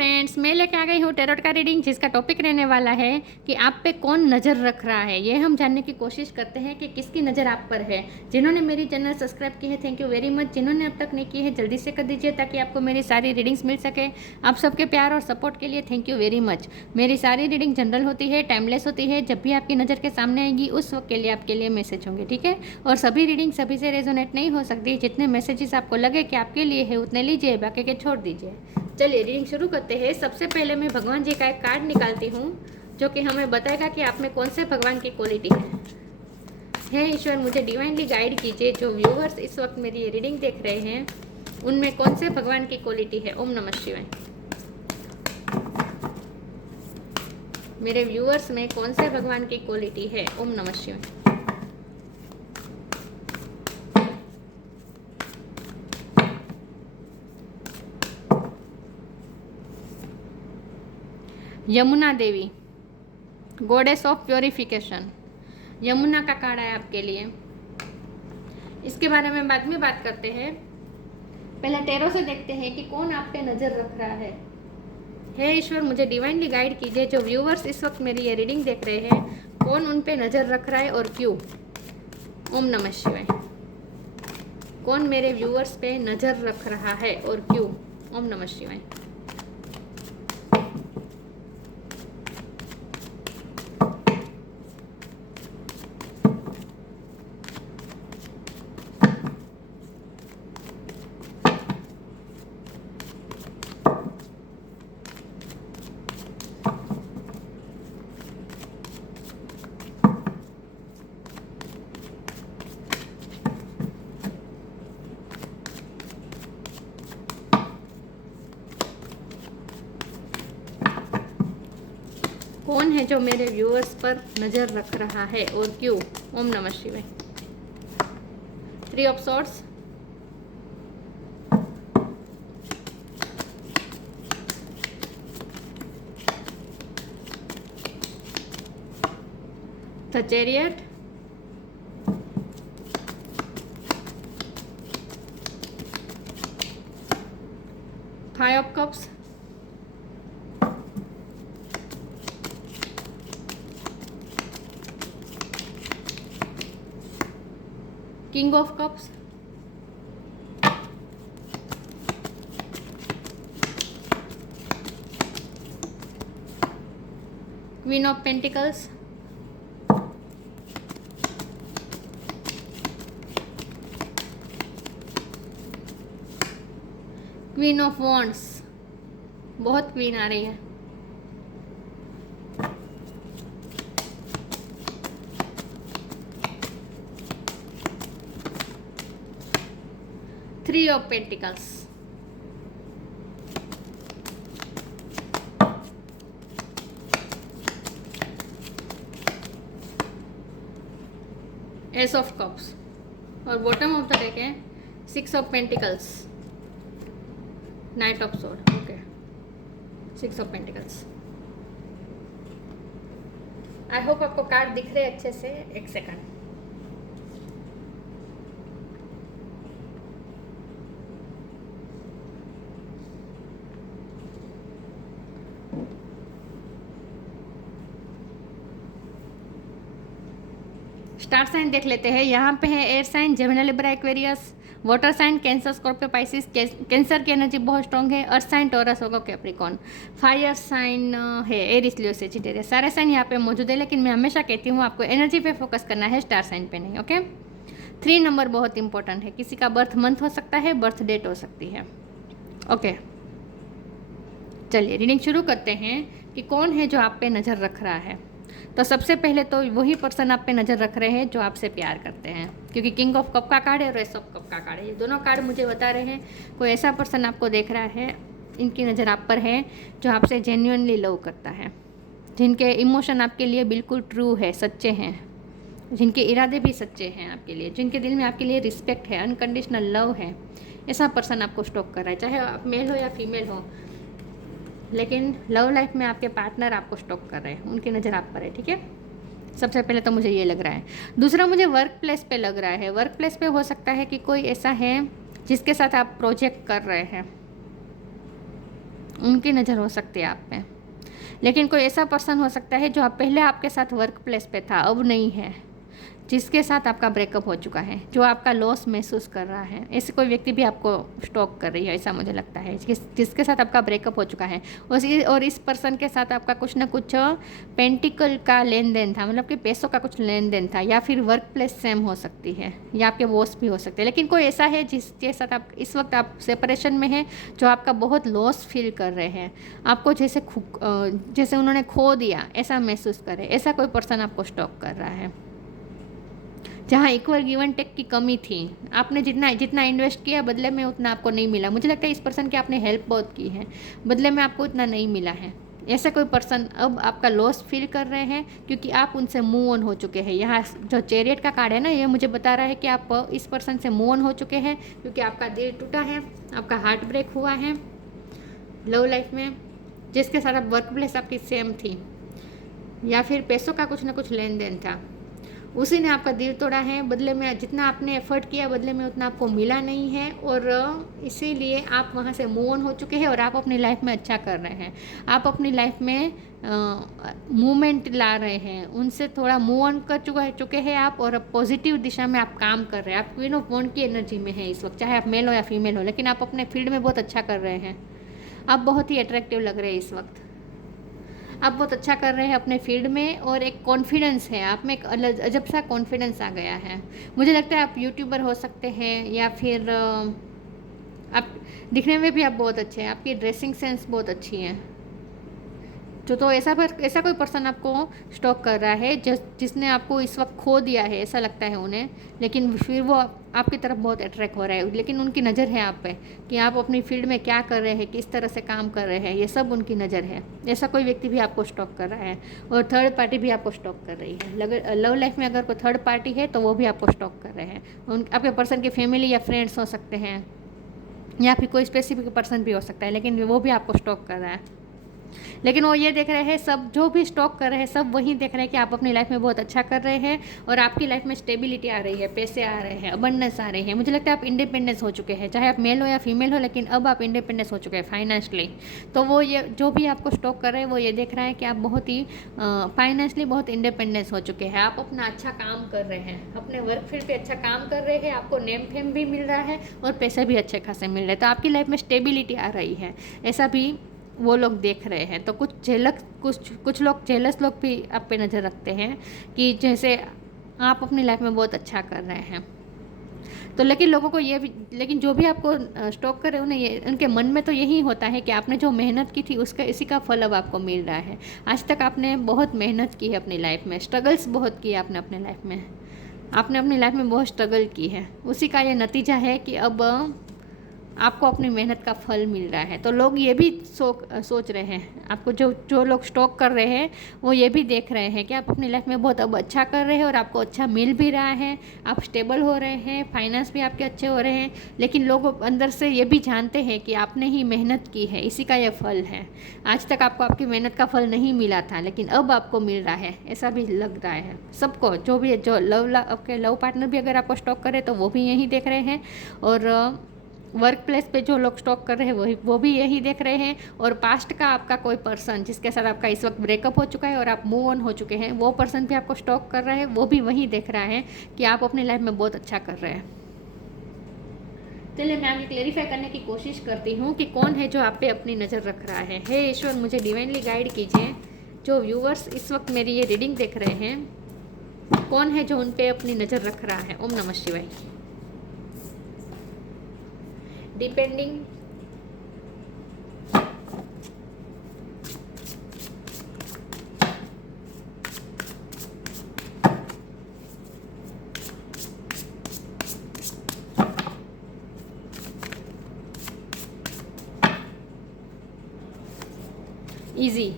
Friends, मैं लेके आ गई हूँ टैरोट का रीडिंग, जिसका टॉपिक रहने वाला है कि आप पे कौन नज़र रख रहा है। ये हम जानने की कोशिश करते हैं कि किसकी नज़र आप पर है। जिन्होंने मेरी चैनल सब्सक्राइब की है, थैंक यू वेरी मच। जिन्होंने अब तक नहीं की है, जल्दी से कर दीजिए ताकि आपको मेरी सारी रीडिंग्स मिल सके। आप सबके प्यार और सपोर्ट के लिए थैंक यू वेरी मच। मेरी सारी रीडिंग जनरल होती है, टाइमलेस होती है। जब भी आपकी नज़र के सामने आएगी उस वक्त के लिए आपके लिए मैसेज होंगे, ठीक है। और सभी रीडिंग सभी से रेजोनेट नहीं हो सकती। जितने मैसेजेस आपको लगे कि आपके लिए है उतने लीजिए, बाकी के छोड़ दीजिए। चलिए रीडिंग शुरू करते हैं। सबसे पहले मैं भगवान जी का एक कार्ड निकालती हूँ जो कि हमें बताएगा कि आप में कौन से भगवान की क्वालिटी है। ईश्वर, मुझे डिवाइनली गाइड कीजिए। जो व्यूअर्स इस वक्त मेरी रीडिंग देख रहे हैं उनमें कौन से भगवान की क्वालिटी है। ओम नमः शिवाय। मेरे व्यूअर्स में कौन से भगवान की क्वालिटी है। ओम नमः शिवाय। यमुना देवी, गॉडेस ऑफ प्योरिफिकेशन। यमुना का कार्ड है आपके लिए। इसके बारे में बाद में बात करते हैं। पहले टैरो से देखते हैं कि कौन आप पे नजर रख रहा है। हे ईश्वर, मुझे डिवाइनली गाइड कीजिए। जो व्यूअर्स इस वक्त मेरी ये रीडिंग देख रहे हैं कौन उन पे नजर रख रहा है और क्यों। ओम नमः शिवाय। कौन मेरे व्यूअर्स पे नजर रख रहा है और क्यों। ओम नमः शिवाय। कौन है जो मेरे व्यूअर्स पर नजर रख रहा है और क्यों। ओम नमः शिवाय। 3 of swords, the chariot, five of cups, king of cups, queen of pentacles, queen of wands. बहुत क्वीन आ रही है। Three of pentacles, S of cups और बॉटम ऑफ द डेक है 6 of pentacles, night of sword. Okay, 6 of pentacles. I hope आपको card दिख रहे अच्छे से। एक सेकंड। स्टार साइन देख लेते हैं। यहाँ पे है air sign, Gemini, Libra, Aquarius, water sign, Cancer, Scorpio, Pisces. Cancer की एनर्जी बहुत स्ट्रॉन्ग है। अर्थ साइन, टॉरस होगा, कैप्रिकॉर्न। फायर साइन है एरिस, लियो, सेजिटेरियस। सारे साइन यहाँ पे मौजूद है, लेकिन मैं हमेशा कहती हूँ आपको एनर्जी पे फोकस करना है, स्टार साइन पे नहीं। ओके, 3 नंबर बहुत इंपॉर्टेंट है। किसी का बर्थ मंथ हो सकता है, बर्थ डेट हो सकती है। ओके, चलिए रीडिंग शुरू करते हैं कि कौन है जो आप पे नज़र रख रहा है। तो सबसे पहले तो वही पर्सन आप पे नज़र रख रहे हैं जो आपसे प्यार करते हैं, क्योंकि किंग ऑफ कप का कार्ड है और एस ऑफ कप का कार्ड है। ये दोनों कार्ड मुझे बता रहे हैं कोई ऐसा पर्सन आपको देख रहा है, इनकी नज़र आप पर है जो आपसे जेन्युइनली लव करता है, जिनके इमोशन आपके लिए बिल्कुल ट्रू है, सच्चे हैं, जिनके इरादे भी सच्चे हैं आपके लिए, जिनके दिल में आपके लिए रिस्पेक्ट है, अनकंडीशनल लव है। ऐसा पर्सन आपको स्टॉक कर रहा है, चाहे आप मेल हो या फीमेल हो, लेकिन लव लाइफ में आपके पार्टनर आपको स्टॉक कर रहे हैं, उनकी नज़र आप पर है, ठीक है। सबसे पहले तो मुझे ये लग रहा है। दूसरा मुझे वर्क प्लेस पे लग रहा है। वर्क प्लेस पे हो सकता है कि कोई ऐसा है जिसके साथ आप प्रोजेक्ट कर रहे हैं। उनकी नज़र हो सकती है आप पे। लेकिन कोई ऐसा पर्सन हो सकता है जो आप पहले आपके साथ वर्क प्लेस पे था, अब नहीं है, जिसके साथ आपका ब्रेकअप हो चुका है, जो आपका लॉस महसूस कर रहा है। ऐसे कोई व्यक्ति भी आपको स्टॉक कर रही है, ऐसा मुझे लगता है, जिसके साथ आपका ब्रेकअप हो चुका है। और इस पर्सन के साथ आपका कुछ ना कुछ पेंटिकल का लेन देन था, मतलब कि पैसों का कुछ लेन देन था, या फिर वर्क प्लेस सेम हो सकती है, या आपके बॉस भी हो सकते हैं। लेकिन कोई ऐसा है जिसके साथ आप इस वक्त आप सेपरेशन में हैं, जो आपका बहुत लॉस फील कर रहे हैं, आपको जैसे उन्होंने खो दिया ऐसा महसूस करे। ऐसा कोई पर्सन आपको स्टॉक कर रहा है, जहाँ इक्वल गिव एंड टेक की कमी थी। आपने जितना जितना इन्वेस्ट किया, बदले में उतना आपको नहीं मिला। मुझे लगता है इस पर्सन की आपने हेल्प बहुत की है, बदले में आपको उतना नहीं मिला है। ऐसा कोई पर्सन अब आपका लॉस फील कर रहे हैं, क्योंकि आप उनसे मूव ऑन हो चुके हैं। यहाँ जो चैरियट का कार्ड है ना, ये मुझे बता रहा है कि आप इस पर्सन से मूव ऑन हो चुके हैं, क्योंकि आपका दिल टूटा है, आपका हार्ट ब्रेक हुआ है लव लाइफ में, जिसके साथ आप वर्क प्लेस आपकी सेम थी, या फिर पैसों का कुछ ना कुछ लेन देन था, उसी ने आपका दिल तोड़ा है। बदले में जितना आपने एफर्ट किया, बदले में उतना आपको मिला नहीं है, और इसीलिए आप वहाँ से मूव ऑन हो चुके हैं, और आप अपनी लाइफ में अच्छा कर रहे हैं। आप अपनी लाइफ में मूवमेंट ला रहे हैं, उनसे थोड़ा मूव ऑन कर चुके हैं आप, और अब पॉजिटिव दिशा में आप काम कर रहे हैं। आप क्वीन ऑफ वॉन्ड की एनर्जी में है इस वक्त, चाहे आप मेल हो या फीमेल हो, लेकिन आप अपने फील्ड में बहुत अच्छा कर रहे हैं। आप बहुत ही अट्रैक्टिव लग रहे हैं इस वक्त, आप बहुत अच्छा कर रहे हैं अपने फील्ड में, और एक कॉन्फिडेंस है आप में, एक अजब सा कॉन्फिडेंस आ गया है। मुझे लगता है आप यूट्यूबर हो सकते हैं, या फिर आप दिखने में भी आप बहुत अच्छे हैं, आपकी ड्रेसिंग सेंस बहुत अच्छी है। तो ऐसा कोई पर्सन आपको स्टॉक कर रहा है, जिसने आपको इस वक्त खो दिया है, ऐसा लगता है उन्हें, लेकिन फिर वो आपकी तरफ बहुत अट्रैक्ट हो रहा है। लेकिन उनकी नज़र है आप पे, कि आप अपनी फील्ड में क्या कर रहे हैं, किस तरह से काम कर रहे हैं, ये सब उनकी नज़र है। ऐसा कोई व्यक्ति भी आपको स्टॉक कर रहा है, और थर्ड पार्टी भी आपको स्टॉक कर रही है। लव लाइफ में अगर कोई थर्ड पार्टी है, तो वो भी आपको स्टॉक कर रहे हैं। आपके पर्सन के फैमिली या फ्रेंड्स हो सकते हैं, या फिर कोई स्पेसिफिक पर्सन भी हो सकता है, लेकिन वो भी आपको स्टॉक कर रहा है। लेकिन वो ये देख रहे हैं, सब जो भी स्टॉक कर रहे हैं सब वही देख रहे हैं कि आप अपनी लाइफ में बहुत अच्छा कर रहे हैं, और आपकी लाइफ में स्टेबिलिटी आ रही है, पैसे आ रहे हैं, अबंडेंस आ रहे हैं। मुझे लगता है आप इंडिपेंडेंस हो चुके हैं, चाहे आप मेल हो या फीमेल हो, लेकिन अब आप इंडिपेंडेंस हो चुके हैं फाइनेंशली। तो वो ये जो भी आपको स्टॉक कर रहे हैं, वो ये देख रहा है कि आप बहुत ही फाइनेंशली बहुत इंडिपेंडेंस हो चुके हैं। आप अपना अच्छा काम कर रहे हैं, अपने वर्क फील्ड पे अच्छा काम कर रहे हैं, आपको नेम फेम भी मिल रहा है, और पैसे भी अच्छे खासे मिल रहे हैं। तो आपकी लाइफ में स्टेबिलिटी आ रही है, ऐसा भी वो लोग देख रहे हैं। तो कुछ लोग जेलस लोग भी आप पे नज़र रखते हैं, कि जैसे आप अपनी लाइफ में बहुत अच्छा कर रहे हैं। तो लेकिन जो भी आपको स्टॉक कर रहे हो ना, ये उनके मन में तो यही होता है कि आपने जो मेहनत की थी, उसका इसी का फल अब आपको मिल रहा है। आज तक आपने बहुत मेहनत की है अपनी लाइफ में, स्ट्रगल्स बहुत किए आपने अपने लाइफ में, आपने अपनी लाइफ में बहुत स्ट्रगल की है, उसी का ये नतीजा है कि अब आपको अपनी मेहनत का फल मिल रहा है। तो लोग ये भी सोच रहे हैं, आपको जो लोग स्टॉक कर रहे हैं, वो ये भी देख रहे हैं कि आप अपनी लाइफ में बहुत अब अच्छा कर रहे हैं, और आपको अच्छा मिल भी रहा है, आप स्टेबल हो रहे हैं, फाइनेंस भी आपके अच्छे हो रहे हैं। लेकिन लोग अंदर से ये भी जानते हैं कि आपने ही मेहनत की है, इसी का यह फल है। आज तक आपको आपकी मेहनत का फल नहीं मिला था, लेकिन अब आपको मिल रहा है, ऐसा भी लग रहा है सबको। जो आपके लव पार्टनर भी अगर आपको स्टॉक करे, तो वो भी यही देख रहे हैं, और वर्क प्लेस पे जो लोग स्टॉक कर रहे हैं वो भी यही देख रहे हैं। और पास्ट का आपका कोई पर्सन, जिसके साथ आपका इस वक्त ब्रेकअप हो चुका है और आप मूव ऑन हो चुके हैं, वो पर्सन भी आपको स्टॉक कर रहा है, वो भी वही देख रहा है कि आप अपनी लाइफ में बहुत अच्छा कर रहे हैं। चलिए, मैं आगे क्लेरिफाई करने की कोशिश करती हूँ कि कौन है जो आप पे अपनी नज़र रख रहा है। हे ईश्वर, मुझे डिवाइनली गाइड कीजिए। जो व्यूवर्स इस वक्त मेरी ये रीडिंग देख रहे हैं, कौन है जो उन पे अपनी नज़र रख रहा है। ओम नमः शिवाय। Depending easy.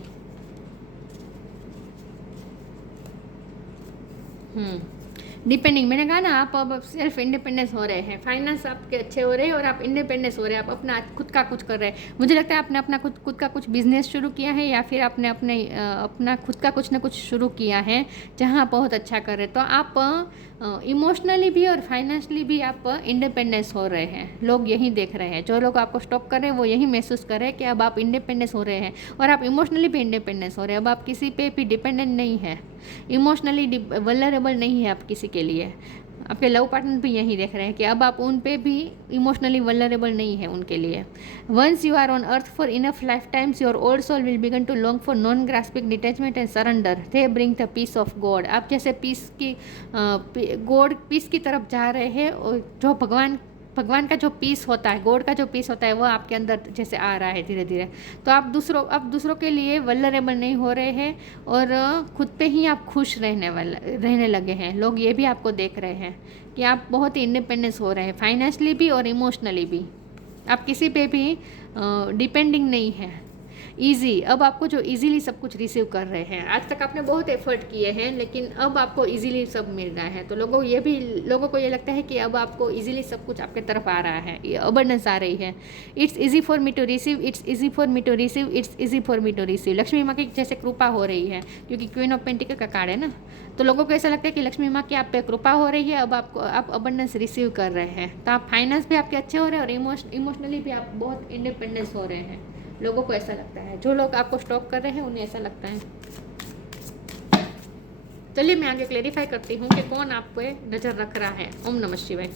डिपेंडिंग, मैंने कहा ना, आप अब सेल्फ इंडिपेंडेंस हो रहे हैं, फाइनेंस आपके अच्छे हो रहे हैं और आप इंडिपेंडेंस हो रहे हैं, आप अपना खुद का कुछ कर रहे हैं। मुझे लगता है आपने अपना खुद का कुछ बिजनेस शुरू किया है, या फिर आपने अपना खुद का कुछ ना कुछ शुरू किया है जहाँ आप बहुत अच्छा कर रहे हैं। तो आप इमोशनली भी और फाइनेंशली भी आप इंडिपेंडेंस हो रहे हैं। लोग यही देख रहे हैं, जो लोग आपको स्टॉक कर रहे हैं वो यही महसूस कर रहे हैं कि अब आप इंडिपेंडेंस हो रहे हैं, और आप इमोशनली भी इंडिपेंडेंस हो रहे हैं। अब आप किसी पे भी डिपेंडेंट नहीं है, इमोशनली वल्नरेबल नहीं है आप किसी के लिए। आपके लव पार्टनर भी यही देख रहे हैं कि अब आप उन पे भी इमोशनली वल्नरेबल नहीं है उनके लिए। Once you are on earth for enough lifetimes, your old soul will begin to long for non grasping detachment and surrender, they bring the peace of God. आप जैसे गॉड पीस की तरफ जा रहे हैं, और जो भगवान का जो पीस होता है, गॉड का जो पीस होता है, वो आपके अंदर जैसे आ रहा है धीरे धीरे। तो आप दूसरों के लिए वल्नरेबल नहीं हो रहे हैं, और खुद पे ही आप खुश रहने लगे हैं। लोग ये भी आपको देख रहे हैं कि आप बहुत ही इंडिपेंडेंस हो रहे हैं, फाइनेंशली भी और इमोशनली भी। आप किसी पे भी डिपेंडिंग नहीं है, ईजी। अब आपको जो इजीली सब कुछ रिसीव कर रहे हैं, आज तक आपने बहुत एफर्ट किए हैं, लेकिन अब आपको इजीली सब मिल रहा है। तो लोगों को ये लगता है कि अब आपको इजीली सब कुछ आपके तरफ आ रहा है, ये अबंडेंस आ रही है। It's easy for me to receive, it's easy for me to receive, it's easy for me to receive. Lakshmi माँ की जैसे कृपा हो रही है, क्योंकि क्वीन ऑफ पेंटिकल का कार्ड है ना, तो लोगों को ऐसा लगता है कि लक्ष्मी माँ की आप पे कृपा हो रही है, अब आप अबंडेंस रिसीव कर रहे हैं। तो आप फाइनेंस भी आपके अच्छे हो रहे हैं, और इमोशनली भी आप बहुत इंडिपेंडेंस हो रहे हैं। लोगों को ऐसा लगता है, जो लोग आपको स्टॉक कर रहे हैं उन्हें ऐसा लगता है। चलिए मैं आगे क्लेरिफाई करती हूँ कि कौन आप पे नज़र रख रहा है। ओम नमः शिवाय।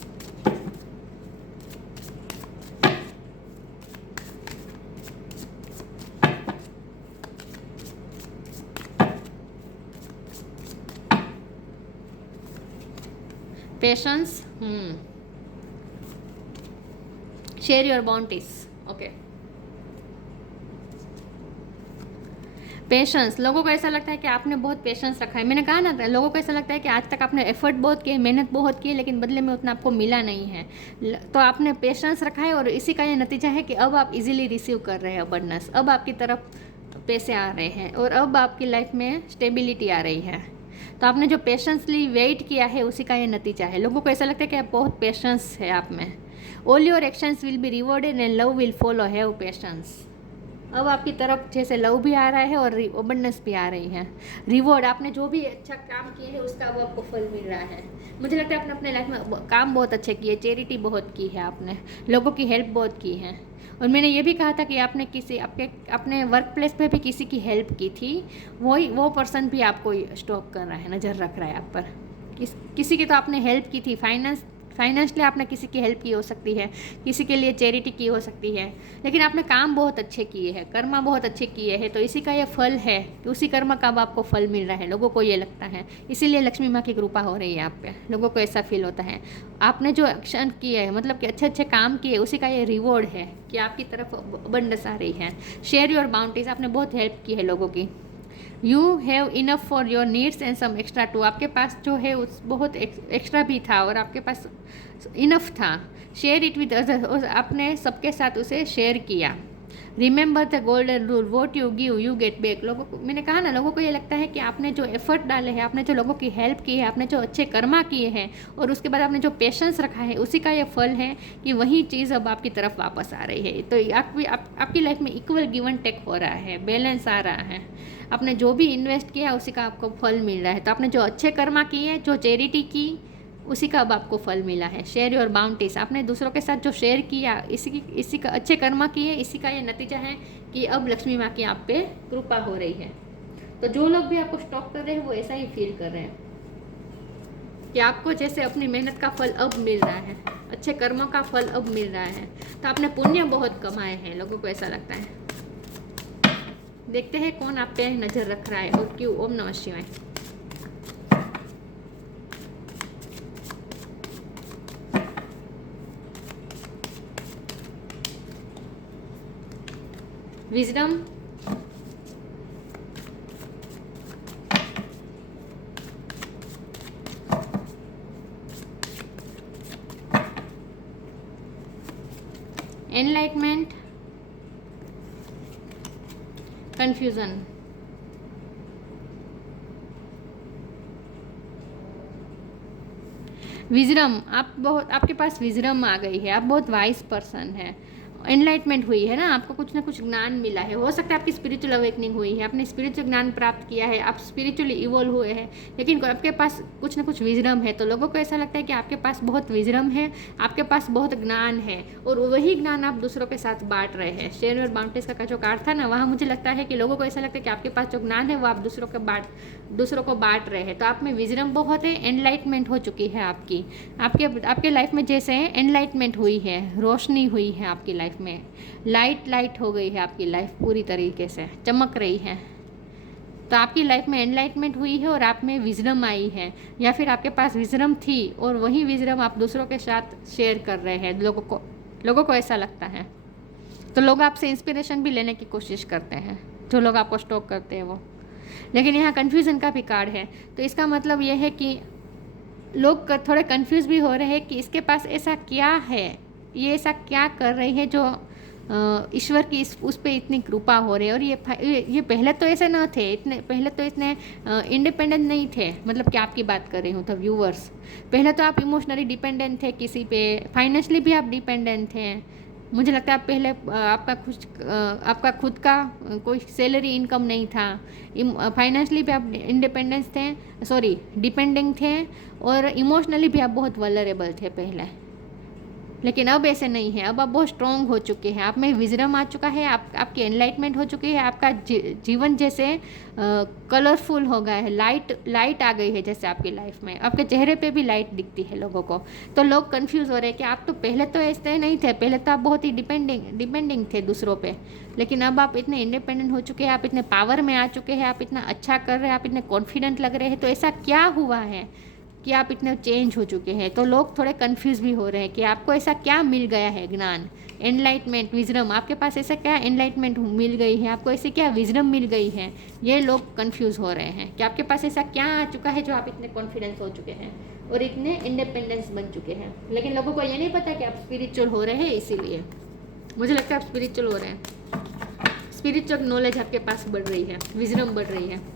Patience, share your bounties, okay. Patience, लोगों को ऐसा लगता है कि आपने बहुत पेशेंस रखा है। मैंने कहा ना, लोगों को ऐसा लगता है कि आज तक आपने एफर्ट बहुत किए, मेहनत बहुत की, लेकिन बदले में उतना आपको मिला नहीं है। तो आपने पेशेंस रखा है, और इसी का ये नतीजा है कि अब आप इजीली रिसीव कर रहे हैं अबंडेंस। अब आपकी तरफ पैसे आ रहे हैं, और अब आपकी लाइफ में स्टेबिलिटी आ रही है। तो आपने जो पेशेंसली वेट किया है, उसी का ये नतीजा है। लोगों को ऐसा लगता है कि आप बहुत पेशेंस है आप में। All your actions will be rewarded and love will follow, have patience. अब आपकी तरफ जैसे लव भी आ रहा है और अबंडेंस भी आ रही है। रिवॉर्ड, आपने जो भी अच्छा काम किए है उसका अब आपको फल मिल रहा है। मुझे लगता है आपने अपने लाइफ में काम बहुत अच्छे किए, चैरिटी बहुत की है आपने, लोगों की हेल्प बहुत की है। और मैंने ये भी कहा था कि आपने अपने वर्क प्लेस पे भी किसी की हेल्प की थी, वो पर्सन भी आपको स्टॉक कर रहा है, नज़र रख रहा है आप पर। किसी की तो आपने हेल्प की थी, फाइनेंशियली आपने किसी की हेल्प की हो सकती है, किसी के लिए चैरिटी की हो सकती है, लेकिन आपने काम बहुत अच्छे किए हैं, कर्मा बहुत अच्छे किए हैं। तो इसी का ये फल है कि उसी कर्म का अब आपको फल मिल रहा है, लोगों को ये लगता है। इसीलिए लक्ष्मी माँ की कृपा हो रही है आप पे, लोगों को ऐसा फील होता है। आपने जो एक्शन किए है, मतलब कि अच्छे अच्छे काम किए, उसी का ये रिवॉर्ड है कि आपकी तरफ अबंडेंस आ रही है। शेयर योर बाउंड्रीज, आपने बहुत हेल्प की है लोगों की। You have enough for your needs and some extra too, आपके पास जो है उस बहुत एक्स्ट्रा भी था, और आपके पास इनफ था। शेयर इट विद अदर, और आपने सबके साथ उसे शेयर किया। Remember the golden rule, what you give you get back. लोगों को, मैंने कहा ना, लोगों को ये लगता है कि आपने जो एफर्ट डाले हैं, आपने जो लोगों की हेल्प की है, आपने जो अच्छे कर्मा किए हैं, और उसके बाद आपने जो पेशेंस रखा है, उसी का ये फल है कि वही चीज़ अब आपकी तरफ वापस आ रही है। तो आपकी लाइफ में इक्वल गिव एंड टेक हो रहा है, बैलेंस आ रहा है। आपने जो भी इन्वेस्ट किया उसी का आपको फल मिल रहा है। तो आपने जो अच्छे कर्मा किए, जो चैरिटी की, उसी का अब आपको फल मिला है। शेयर योर बाउंटीज, आपने दूसरों के साथ जो शेयर किया, इसी का अच्छे कर्मा किए, इसी का ये नतीजा है कि अब लक्ष्मी माँ की आप पे कृपा हो रही है। तो जो लोग भी आपको स्टॉक कर रहे हैं वो ऐसा ही फील कर रहे हैं कि आपको जैसे अपनी मेहनत का फल अब मिल रहा है, अच्छे कर्मों का फल अब मिल रहा है। तो आपने पुण्य बहुत कमाए हैं, लोगों को ऐसा लगता है। देखते हैं कौन आप पे नजर रख रहा है और क्यों। ओम नमः शिवाय। Wisdom, enlightenment, confusion. विजडम, आप बहुत, आपके पास विजडम आ गई है, आप बहुत वाइज पर्सन है, एनलाइटमेंट हुई है ना, आपको कुछ ना कुछ ज्ञान मिला है, हो सकता है आपकी स्पिरिचुअल अवेकनिंग हुई है, आपने स्पिरिचुअल ज्ञान प्राप्त किया है, आप स्पिरिचुअली इवोल्व हुए हैं, लेकिन आपके पास कुछ ना कुछ विजडम है। तो लोगों को ऐसा लगता है कि आपके पास बहुत विजडम है, आपके पास बहुत ज्ञान है, और वही ज्ञान आप दूसरों के साथ बांट रहे हैं। शेयर और बाउंड्रीज का जो कार्ड था ना, वहाँ मुझे लगता है कि लोगों को ऐसा लगता है कि आपके पास जो ज्ञान है वो आप दूसरों को बांट रहे हैं। तो आप में विजडम बहुत है, एनलाइटमेंट हो चुकी है आपकी, आपके लाइफ में जैसे एनलाइटमेंट हुई है, रोशनी हुई है आपकी लाइफ में, लाइट हो गई है आपकी लाइफ, पूरी तरीके से चमक रही है। तो आपकी लाइफ में एनलाइटमेंट हुई है और आप में विजडम आई है, या फिर आपके पास विजडम थी और वही विजडम आप दूसरों के साथ शेयर कर रहे हैं। लोगों को ऐसा लगता है। तो लोग आपसे इंस्पिरेशन भी लेने की कोशिश करते हैं, जो लोग आपको स्टॉक करते हैं वो। लेकिन यहाँ कन्फ्यूज़न का भी कार्ड है, तो इसका मतलब यह है कि लोग थोड़े कंफ्यूज भी हो रहे हैं कि इसके पास ऐसा क्या है, ये ऐसा क्या कर रही है जो ईश्वर की उस पर इतनी कृपा हो रही है। और ये पहले तो ऐसे न थे, पहले तो इतने इंडिपेंडेंट नहीं थे, मतलब कि आपकी बात कर रही हूँ तो व्यूवर्स, पहले तो आप इमोशनली डिपेंडेंट थे किसी पे, फाइनेंशियली भी आप डिपेंडेंट थे। मुझे लगता है पहले आपका खुद का कोई सैलरी इनकम नहीं था, फाइनेंशियली भी आप इंडिपेंडेंस थे, सॉरी डिपेंडिंग थे, और इमोशनली भी आप बहुत वल्नरेबल थे पहले। लेकिन अब ऐसे नहीं है, अब आप बहुत स्ट्रॉन्ग हो चुके हैं, आप में विजडम आ चुका है, आपकी एनलाइटमेंट हो चुकी है, आपका जीवन जैसे कलरफुल हो गया है, लाइट आ गई है जैसे आपकी लाइफ में, आपके चेहरे पे भी लाइट दिखती है लोगों को। तो लोग कंफ्यूज हो रहे हैं कि आप तो पहले तो ऐसे नहीं थे, पहले तो आप बहुत ही डिपेंडिंग थे दूसरों पे, लेकिन अब आप इतने इंडिपेंडेंट हो चुके हैं, आप इतने पावर में आ चुके हैं, आप इतना अच्छा कर रहे हैं, आप इतने कॉन्फिडेंट लग रहे हैं। तो ऐसा क्या हुआ है कि आप इतने चेंज हो चुके हैं? तो लोग थोड़े कंफ्यूज भी हो रहे हैं कि आपको ऐसा क्या मिल गया है, ज्ञान, एनलाइटमेंट, विजडम, आपके पास ऐसा क्या एनलाइटमेंट मिल गई है, आपको ऐसी क्या विजडम मिल गई है। ये लोग कंफ्यूज हो रहे हैं कि आपके पास ऐसा क्या आ चुका है जो आप इतने कॉन्फिडेंस हो चुके हैं और इतने इंडिपेंडेंस बन चुके हैं। लेकिन लोगों को ये नहीं पता कि आप स्पिरिचुअल हो रहे हैं, इसीलिए मुझे लगता है आप स्पिरिचुअल हो रहे हैं, स्पिरिचुअल नॉलेज आपके पास बढ़ रही है, विजडम बढ़ रही है।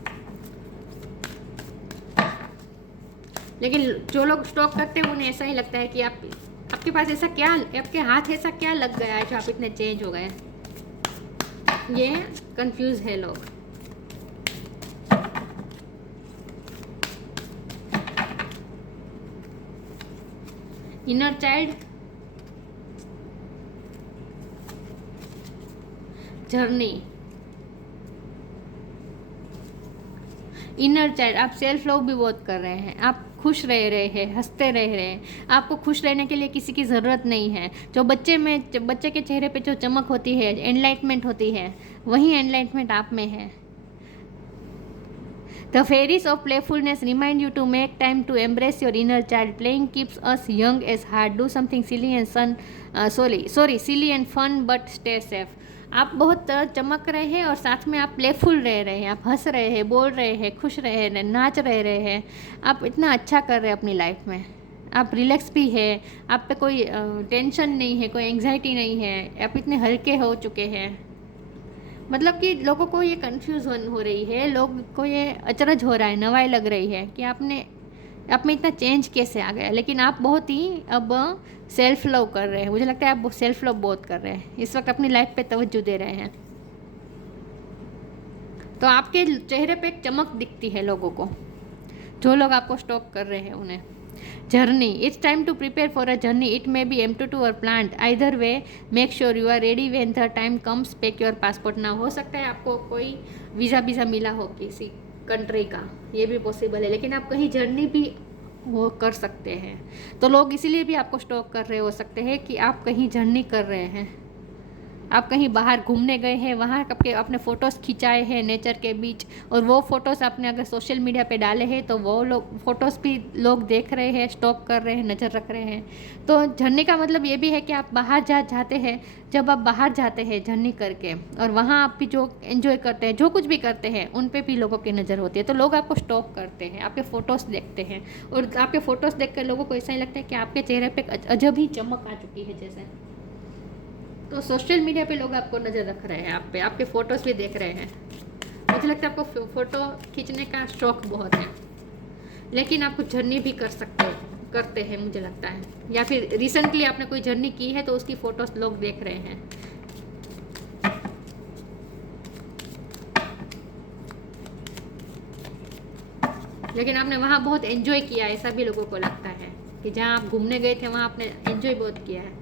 लेकिन जो लोग स्टॉक करते हैं उन्हें ऐसा ही लगता है कि आपके पास ऐसा क्या, आपके हाथ ऐसा क्या लग गया है जो आप इतने चेंज हो गए। ये कंफ्यूज है लोग। Inner child, journey, inner child, आप सेल्फ लव भी बहुत कर रहे हैं, आप खुश रह रहे हैं, हंसते रह रहे हैं, आपको खुश रहने के लिए किसी की ज़रूरत नहीं है। जो बच्चे के चेहरे पे जो चमक होती है, एनलाइटमेंट होती है, वही एनलाइटमेंट आप में है। The fairies of playfulness remind you to make time to embrace your inner child. Playing keeps us young as heart. Do something silly and fun, but stay safe. आप बहुत चमक रहे हैं और साथ में आप प्लेफुल रह रहे हैं, आप हंस रहे हैं, बोल रहे हैं, खुश रहे हैं, नाच रहे हैं, आप इतना अच्छा कर रहे हैं अपनी लाइफ में, आप रिलैक्स भी है, आप पे कोई टेंशन नहीं है, कोई एंग्जाइटी नहीं है, आप इतने हल्के हो चुके हैं। मतलब कि लोगों को ये कन्फ्यूज़न हो रही है, लोग को ये अचरज हो रहा है, नवाई लग रही है कि आप में इतना चेंज कैसे आ गया। लेकिन आप बहुत ही अब सेल्फ लव कर रहे हैं, मुझे लगता है आप सेल्फ लव बहुत कर रहे हैं, इस वक्त अपनी लाइफ पे तवज्जो दे रहे हैं। तो आपके चेहरे पे एक चमक दिखती है लोगों को, जो लोग आपको स्टॉक कर रहे हैं उन्हें। Journey, it's time to prepare for a journey, it may be M22 or planned, either way make sure you are ready when the time comes, pack your passport. ना हो सकता है आपको कोई वीज़ा मिला हो किसी कंट्री का, ये भी पॉसिबल है, लेकिन आप कहीं जर्नी भी वो कर सकते हैं। तो लोग इसीलिए भी आपको स्टॉक कर रहे हो सकते हैं कि आप कहीं जर्नी कर रहे हैं, आप कहीं बाहर घूमने गए हैं, वहाँ अपने फ़ोटोज़ खिंचाए हैं नेचर के बीच, और वो फ़ोटोज़ आपने अगर सोशल मीडिया पे डाले हैं तो वो फ़ोटोज़ भी लोग देख रहे हैं, स्टॉक कर रहे हैं, नज़र रख रहे हैं। तो जर्नी का मतलब ये भी है कि आप बाहर जाते हैं, जब आप बाहर जाते हैं जर्नी करके, और वहाँ आप भी जो एंजॉय करते हैं, जो कुछ भी करते हैं, उन पर भी लोगों की नज़र होती है। तो लोग आपको स्टॉक करते हैं, आपके फ़ोटोज़ देखते हैं, और आपके फ़ोटोज़ देख कर लोगों को ऐसा ही लगता है कि आपके चेहरे पर अजब ही चमक आ चुकी है जैसे। तो सोशल मीडिया पे लोग आपको नज़र रख रहे हैं, आप पे आपके फ़ोटोज़ भी देख रहे हैं। मुझे लगता है आपको फ़ोटो खींचने का शौक़ बहुत है, लेकिन आप कुछ जर्नी भी कर सकते हो, करते हैं मुझे लगता है, या फिर रिसेंटली आपने कोई जर्नी की है तो उसकी फोटोज लोग देख रहे हैं। लेकिन आपने वहाँ बहुत एंजॉय किया, ऐसा भी लोगों को लगता है कि जहाँ आप घूमने गए थे वहाँ आपने एंजॉय बहुत किया है।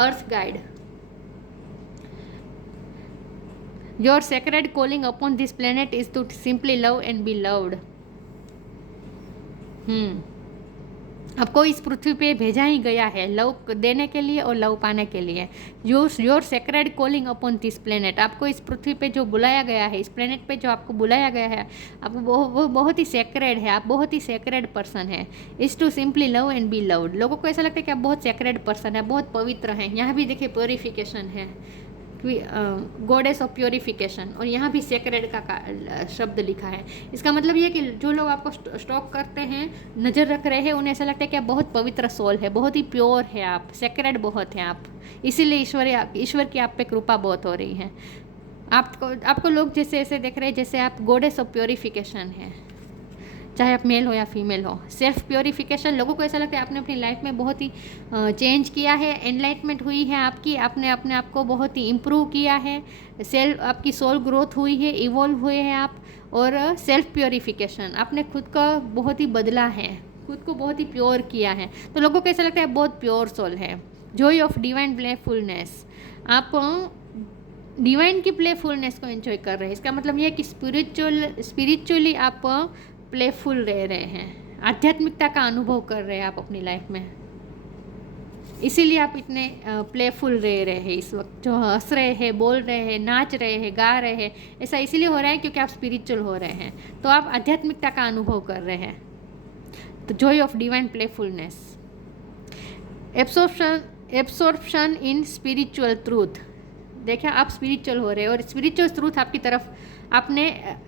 Earth guide, your sacred calling upon this planet is to simply love and be loved. आपको इस पृथ्वी पे भेजा ही गया है लव देने के लिए और लव पाने के लिए। Your sacred calling upon this planet, आपको इस पृथ्वी पे जो बुलाया गया है, इस प्लेनेट पे जो आपको बुलाया गया है, आपको वो बहुत ही सेक्रेड है, आप बहुत ही सेक्रेड पर्सन है। Is to simply love and be loved. लोगों को ऐसा लगता है कि आप बहुत सेक्रेड पर्सन है, बहुत पवित्र हैं। यहाँ भी देखिए प्योरिफिकेशन है, गॉडेस ऑफ प्योरिफिकेशन, और यहाँ भी सेक्रेड का शब्द लिखा है। इसका मतलब ये कि जो लोग आपको स्टॉक करते हैं, नज़र रख रहे हैं, उन्हें ऐसा लगता है कि आप बहुत पवित्र सोल है, बहुत ही प्योर है, आप सेक्रेड बहुत हैं आप, इसीलिए ईश्वर की आप पे कृपा बहुत हो रही है। आपको लोग जैसे ऐसे देख रहे हैं जैसे आप गॉडेस ऑफ प्योरिफिकेशन है, चाहे आप मेल हो या फीमेल हो। सेल्फ प्योरिफिकेशन, लोगों को ऐसा लगता है आपने अपनी लाइफ में बहुत ही चेंज किया है, एनलाइटमेंट हुई है आपकी, आपने अपने आप को बहुत ही इम्प्रूव किया है, आपकी सोल ग्रोथ हुई है, इवॉल्व हुए हैं आप। और सेल्फ प्योरिफिकेशन, आपने खुद का बहुत ही बदला है, खुद को बहुत ही प्योर किया है, तो लोगों को ऐसा लगता है बहुत प्योर सोल है। जॉय ऑफ डिवाइन प्लेफुलनेस, आप डिवाइन की प्लेफुलनेस को एंजॉय कर रहे हैं। इसका मतलब ये है कि स्पिरिचुअली आप प्लेफुल रह रहे हैं, आध्यात्मिकता का अनुभव कर रहे हैं आप अपनी लाइफ में, इसीलिए आप इतने प्लेफुल रह रहे हैं इस वक्त। जो हंस रहे हैं, बोल रहे हैं, नाच रहे हैं, गा रहे हैं, ऐसा इसीलिए हो रहा है क्योंकि आप स्पिरिचुअल हो रहे हैं, तो आप आध्यात्मिकता का अनुभव कर रहे हैं। तो Joy of divine playfulness, absorption in spiritual truth, देखिए आप स्पिरिचुअल हो रहे हैं और स्पिरिचुअल ट्रूथ आपकी तरफ आपने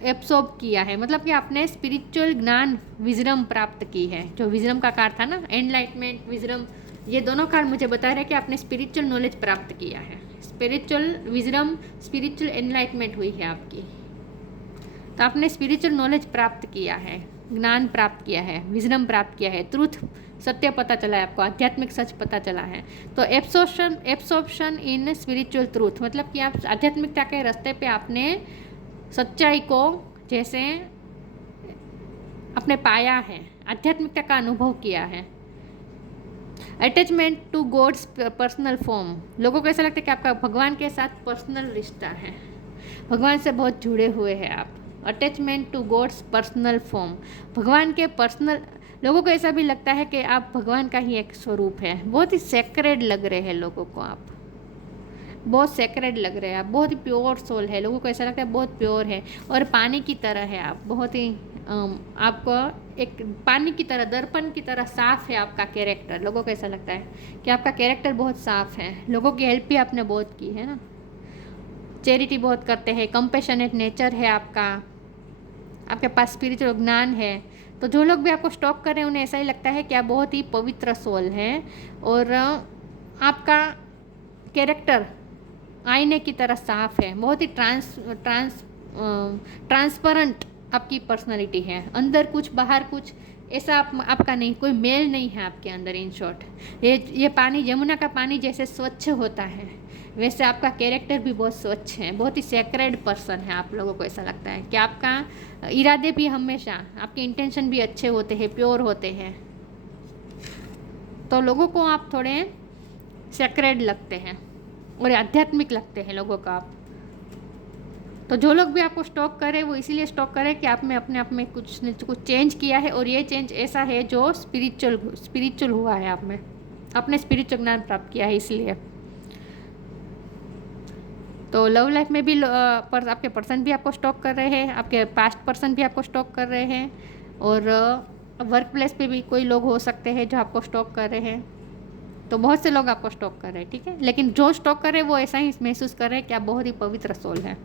एब्सॉर्ब किया है, मतलब कि आपने स्पिरिचुअल ज्ञान विजडम प्राप्त की है। जो विजडम का कार्ड था ना, एनलाइटमेंट, विजडम, ये दोनों कार्ड मुझे बता रहे हैं कि आपने स्पिरिचुअल नॉलेज प्राप्त किया है, स्पिरिचुअल विजडम, स्पिरिचुअल एनलाइटमेंट हुई है आपकी, तो आपने स्पिरिचुअल नॉलेज प्राप्त किया है, ज्ञान प्राप्त किया है, विजडम प्राप्त किया है, ट्रूथ, सत्य पता चला है आपको, आध्यात्मिक सच पता चला है। तो एब्सॉर्प्शन इन स्पिरिचुअल ट्रूथ, मतलब कि आप आध्यात्मिकता के रास्ते पे आपने सच्चाई को जैसे आपने पाया है, आध्यात्मिकता का अनुभव किया है। Attachment to God's personal form, लोगों को ऐसा लगता है कि आपका भगवान के साथ पर्सनल रिश्ता है, भगवान से बहुत जुड़े हुए हैं आप। Attachment to God's personal form, भगवान के पर्सनल, लोगों को ऐसा भी लगता है कि आप भगवान का ही एक स्वरूप है, बहुत ही सेक्रेड लग रहे हैं लोगों को, आप बहुत सेक्रेड लग रहे हैं, आप बहुत ही प्योर सोल है, लोगों को ऐसा लगता है बहुत प्योर है और पानी की तरह है आप, बहुत ही आपको एक पानी की तरह, दर्पण की तरह साफ है आपका कैरेक्टर। लोगों को ऐसा लगता है कि आपका कैरेक्टर बहुत साफ है, लोगों की हेल्प भी आपने बहुत की है ना, चैरिटी बहुत करते हैं, कंपैशनेट नेचर है आपका, आपके पास स्पिरिचुअल ज्ञान है। तो जो लोग भी आपको स्टॉक कर रहे हैं उन्हें ऐसा ही लगता है कि आप बहुत ही पवित्र सोल हैं और आपका कैरेक्टर आईने की तरह साफ है, बहुत ही ट्रांसपेरेंट आपकी पर्सनालिटी है, अंदर कुछ बाहर कुछ ऐसा आपका नहीं, कोई मेल नहीं है आपके अंदर। इन शॉर्ट, ये पानी, यमुना का पानी जैसे स्वच्छ होता है वैसे आपका कैरेक्टर भी बहुत स्वच्छ है, बहुत ही सेक्रेड पर्सन है। आप लोगों को ऐसा लगता है कि आपका इरादे भी हमेशा, आपके इंटेंशन भी अच्छे होते हैं, प्योर होते हैं, तो लोगों को आप थोड़े सेक्रेड लगते हैं और आध्यात्मिक लगते हैं लोगों का आप। तो जो लोग भी आपको स्टॉक करें वो इसीलिए स्टॉक करें कि आप में अपने आप में कुछ न कुछ चेंज किया है और ये चेंज ऐसा है जो स्पिरिचुअल हुआ है, आप में आपने स्पिरिचुअल ज्ञान प्राप्त किया है इसलिए। तो लव लाइफ में भी आपके पर्सन भी आपको स्टॉक कर रहे हैं, आपके पास्ट पर्सन भी आपको स्टॉक कर रहे हैं और वर्क प्लेस पे भी कोई लोग हो सकते हैं जो आपको स्टॉक कर रहे हैं। तो बहुत से लोग आपको स्टॉक कर रहे हैं, ठीक है, लेकिन जो स्टॉक कर रहे हैं वो ऐसा ही महसूस कर रहे हैं कि आप बहुत ही पवित्र सोल है।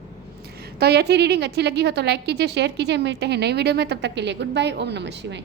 तो ये थी रीडिंग, अच्छी लगी हो तो लाइक कीजिए, शेयर कीजिए, मिलते हैं नई वीडियो में, तब तक के लिए गुड बाय, ओम नमः शिवाय।